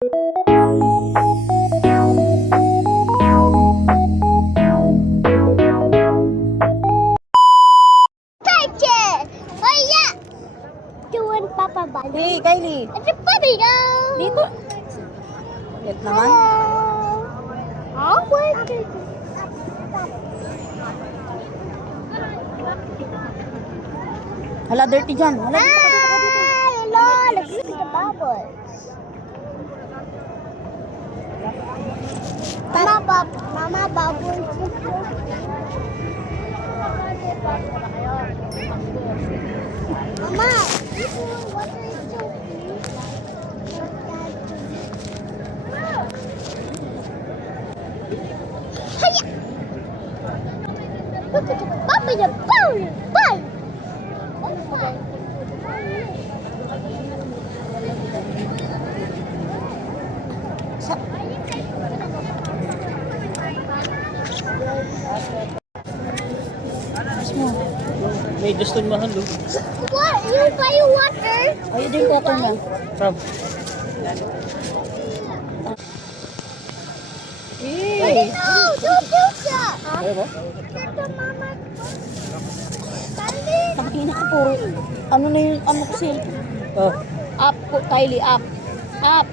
Hey, Kylie. Dito. Wait naman. Hala, dirty dyan. Hala, dito ka, dito ka, dito ka. Mama, bubbles. Mama, what are you doing? Hiya! Look at the puppy, the ball. May gusto mahal, oh. What? You buy water? Ay, din water na. From. Hey! No, don't do that. Ayaw mo? Ito, Mama. Dali. Tangina ka puro. Ano na yung ano ko cellphone? Oh. Up po, Kylie, up. Up.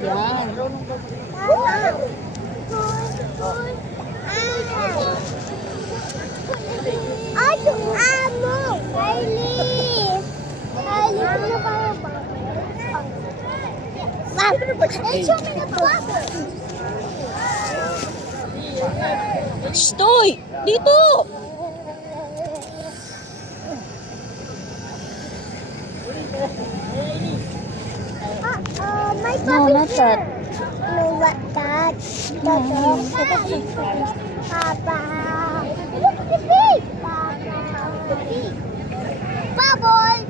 Yan. Ayo, amo. Kylie. Kylie, ano ba yung show me the bubble. Stoy! Dito! My No, not that. No, what that? No, Papa. Look at the big. Papa. Big. Bubbles.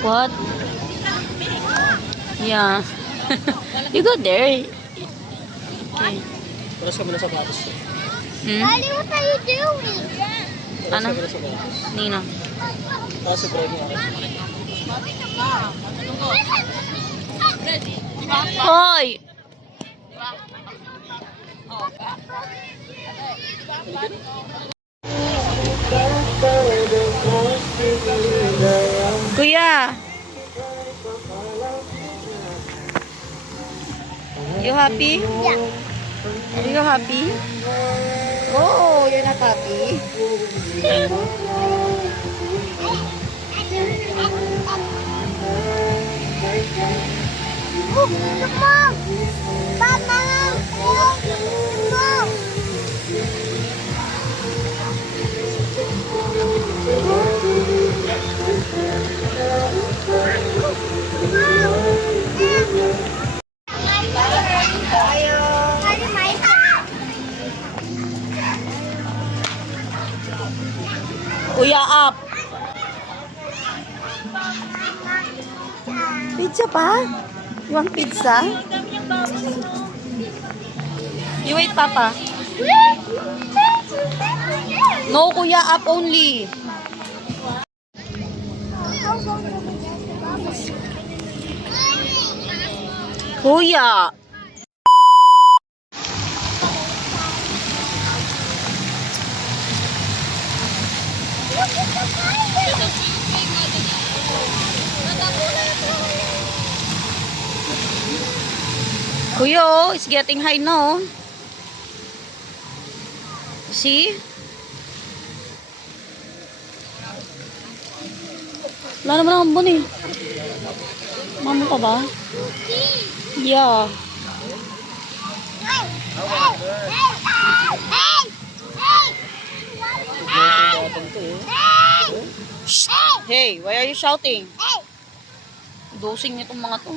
What? Yeah. You go there. Okay. Terus kami na sa batas. Hmm? Daddy, what are you doing? Ano? Sa batas. Nino. Tapos si Brady ako. Hoy! Kuya! You happy? Yeah. Are you happy? Oh, you're not happy. Oh, Mom! Papa! Mom! Kuya, up! Pizza pa? You want pizza? You wait, Papa. No, Kuya, up only. Kuya. Kuya, oh, it's getting high now. See? Wala naman ang ambon eh. Mamo pa ba? Yeah. Shh! Hey, why are you shouting? Dosing nitong mga to.